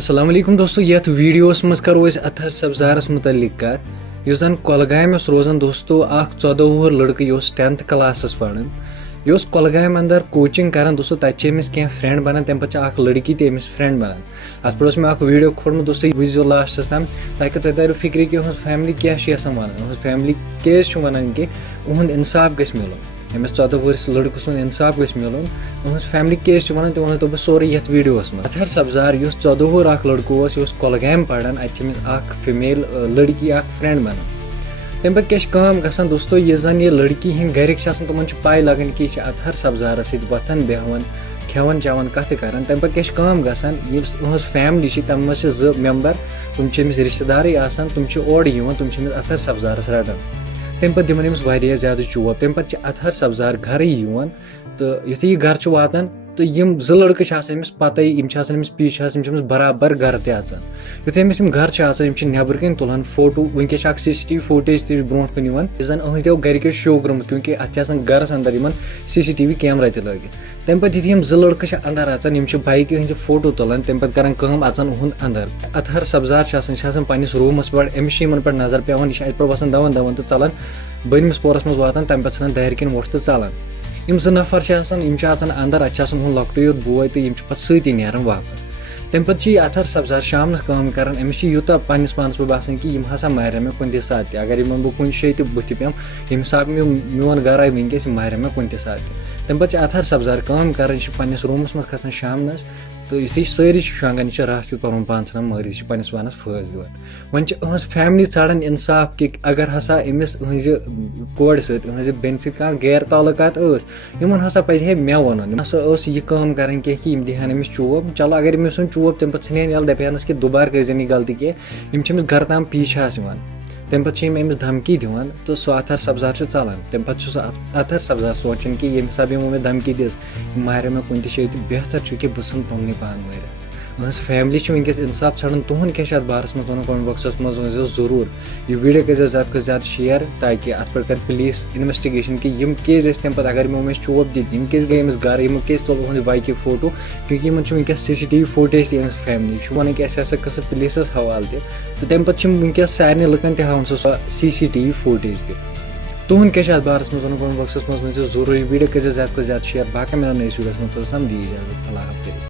अस्सलाम वालेकुम दोस्तों, यथ वीडियोस मज करो अथर सब्जारस मुतलिक कत युस जन कोलगाम रोजान दोस्तों 14 वुहर लड़क यह 10th क्लासस पढ़ान यह कोलगाम अंदर कोचिंग करान दोस्तों तमिस क्या फ्रेंड बनान तम पे लड़की तमिस फ्रेंड बनान अत पे मे वीडियो खोलमुत दोस्तों वो लास्टस तम ताकि तुम तरह फिक्र कि फैमिली क्या वन फैमिली क्या वन कि उहद इंसाफ गि मिलन अमिस 14 वहरिस लड़क सुन इंसाफ गि मिलन उहद फैमिली क्या वन तह वो बह सोरे ये वीडियोस मज अथर सब्जार 14 वुहर लड़कों कोलगाम पढ़ान अमिस फीमेल लड़की फ्रेंड बनान तम पे क्या गसान दोस्तों ये जन ये लड़की हिंद गरिक तुम पाई लगन कि यह अथर सब्जारस वथन बेहन खेवन चवन कथ कर तम पे क्या गसान फैमिली तम मज 2 मेंबर तुम रिश्तेदार तुम और तुम अथर सब्जारस रटान तम पे दिमन ज्यादा चोब तम पे अथर सब्जार घर तो युथ यह घर वातान तो यम 2 लड़के पत पीछे बराबर घर तुम घर नबर कन तुलान फोटो वनकस CCTV फुटेज ब्रो कन जन अहदो गरिको शो कर्मुत क्योंकि अत गरस अंदर CCTV कैमरा लगित तम पे यम 2 लड़के अंदर अचान बाइक हज फोटो तुलान तम पे करान अचान उहद अंदर अथर सब्जार पन्निस रूमस पे अमिस पे नजर पे यह अत पे वसान दवन दवन तो चलान बनिमिस पोरस मज वातान तम पे दार कन वोट तो चलान यम 2 नफर अंदर अत लकटु योत बोय तो यम सती नेरान वापस तम पे अथर सब्जार शाम कर अमिस यूत पन्निस पानस पे बासान कि यम हसा मारे मे कुन सात अगर यमन बह कुन शे बुथ पेम यम हिसाब मोन गर आई वनकस मारे मे कुन सात तम पे अथर सब्जार कर पन्निस रूमस मज खसान शाम तो युथी सारी शंगान रात कि पन पान ान मरी पन्निस पानस फस दिवान वन फैमिली ाड़न इंसाफ कि अगर हसा अमिस कोर सज बेन सह गैर ताल्लुकात यमन हसा पे मे वन हसा यह कर कि दिहान अमिस चोब चलो अगर अमिस चोब तम पे इन यल दपानस कि दोबार कर गलती कह घर ताम पीछे तम पे अमिस धमकी दिवान तो सह अथर सब्जार चलान तम पे अथर सब्जार सोचान कि ये हिसाब यमो मे धमकी दिस मारे मे कुन शे बेहतर कि बह सन पन्ने पान मारित फैमिली वनकस इंसाफ ाड़न तुहद क्या बारस मज वन कमेंट बॉक्सस मज वन जरूर यह वीडियो कर ज्यादा ज्यादा शेयर ताकि अत पे कर पुलिस इन्वेस्टिगेशन कि यम क्या तम पे अगर यमो चोब दित यम क्या गई अमिस गर यमो क्या तुल उहद बाइक फोटो क्योंकि यमन वनकस CCTV फुटेज अमिस फैमिली वन कि अस कर पुलिस हवाल तो तम पे वनकस सारे लुकन तहान सह CCTV फुटेज तुहद क्या बारस मज वन कमेंट बॉक्सस मज वन जरूर वीडियो कर ज्यादा ज्यादा शेयर बाकी मिलन नई वीडियोस में तो दी इजाजत अल्लाह हाफिज़।